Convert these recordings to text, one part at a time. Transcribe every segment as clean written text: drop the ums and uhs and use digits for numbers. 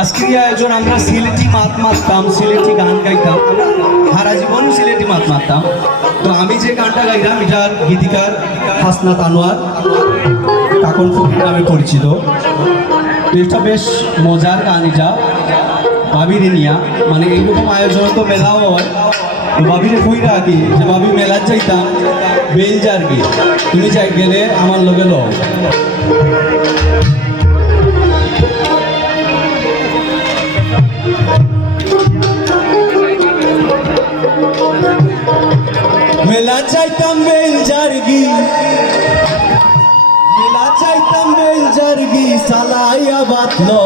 আজকের এই আয়োজন আমরা সিলেটি মাত মারতাম, সিলেটি গান গাইতাম, আমরা সারা জীবন সিলেটি মাত মারতাম। তো আমি যে গানটা গাইলাম এটার গীতিকার হাসনাত আনোয়ার, কাকন ফকির নামে পরিচিত। তো এটা বেশ মজার গান, এটা ভাবিরে নিয়া, মানে এইরকম আয়োজন তো মেলাও হয়। তো ভাবিরে কইরা কি যে ভাবি মেলার যাইতাম বেল যার কি তুমি যাই গেলে আমার লগে লো। মেলা চাইতাম বেল জারগি, মেলা চাইতাম বেল জারগি সালাইয়া বাতলো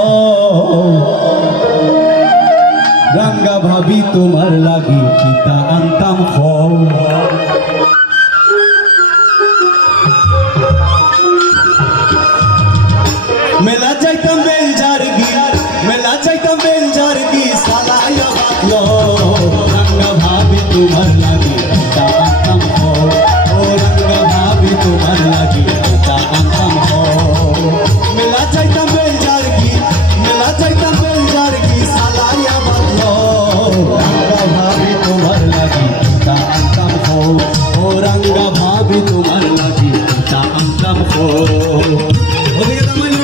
রাঙ্গা ভাবি তোমার লাগি পিতা আনতাম হও। মেলা চাইতাম বেল জারগি, মেলা চাইতাম বেল জারগি সালাইয়া বাতলো রাঙ্গা ভাবি তোমার লাগি পিতা আনতাম হও। ও রাঙ্গা ভাবি তোমার লাগি পিতা আনতাম হও। মেলা চাইতাম বেল জারগি, মেলা চাইতাম বেল জারগি সালাইয়া বাতলো রাঙ্গা ভাবি তোমার লাগি পিতা আনতাম হও। ও রাঙ্গা ভাবি তোমার লাগি পিতা আনতাম হও। ওদিকে তামাইল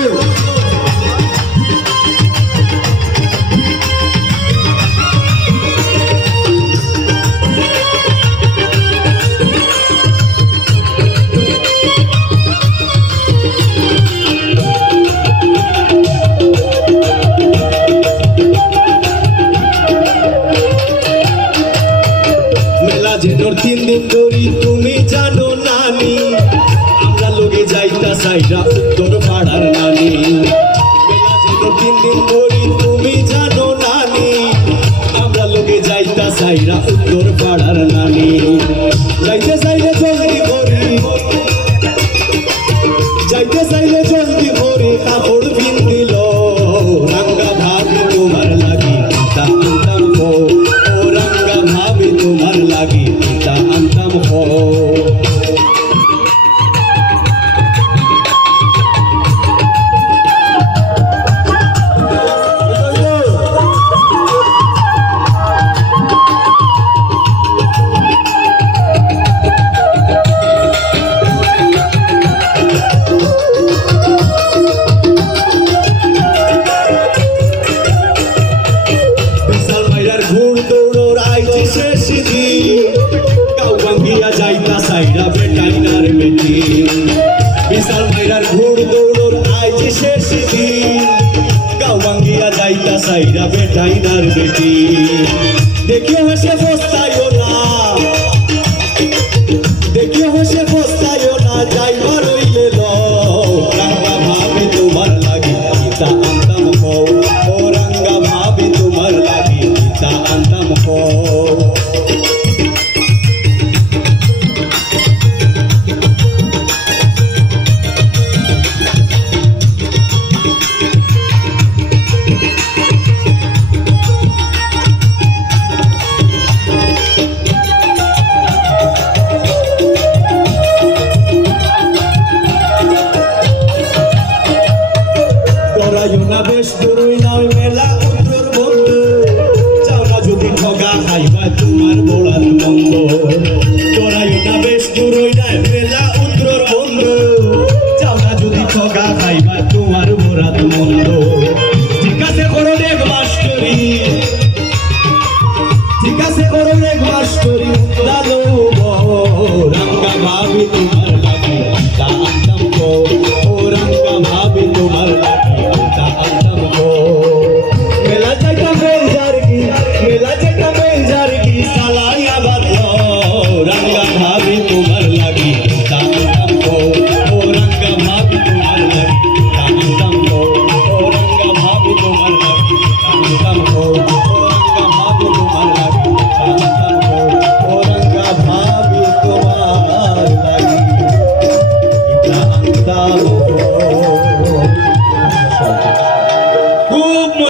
যেটোর 3 দিন ধরি তুমি জানো নানি, আমরা লোকে যাইতা সাইরা উত্তর পাড়ার নানি। মেলা যেটোর 3 দিন ধরি তুমি জানো নানি, আমরা লোকে যাইতা সাইরা উত্তর পাড়ার নানি। যাইতে চাইলে জলদি করি, যাইতে চাইলে জলদি করি কাপড় পিন দিল রাঙ্গা ভাবি তোমার লাগি তা আনতাম হো। ও রাঙ্গা ভাবি তোমার লাগি তা আনতাম হো। ঘুর দৌড়োর আইছি শেষ দিন, গাও ভাঙ্গিয়া যাইতা সাইরা বেটাইনার বেটি। বিশাল মাইরার ঘুর দৌড়োর আইছি শেষ দিন, গাও ভাঙ্গিয়া যাইতা সাইরা বেটাইনার বেটি। দেখিও হেসে পস্তাইও না, দেখিও হেসে পস্তাইও না, যাইবার হইলে লও রাঙ্গা ভাবি তোমার লাগি তা আনতাম হও। ও রাঙ্গা ভাবি তোমার লাগি তা আনতাম হও। না বেশ দূরই নাও মেলা উত্তর বন্ধু, যাও না যদি ঠগা খাইবা তোমার বড়ার মন্দ। তোরাই না বেশ দূরই নাই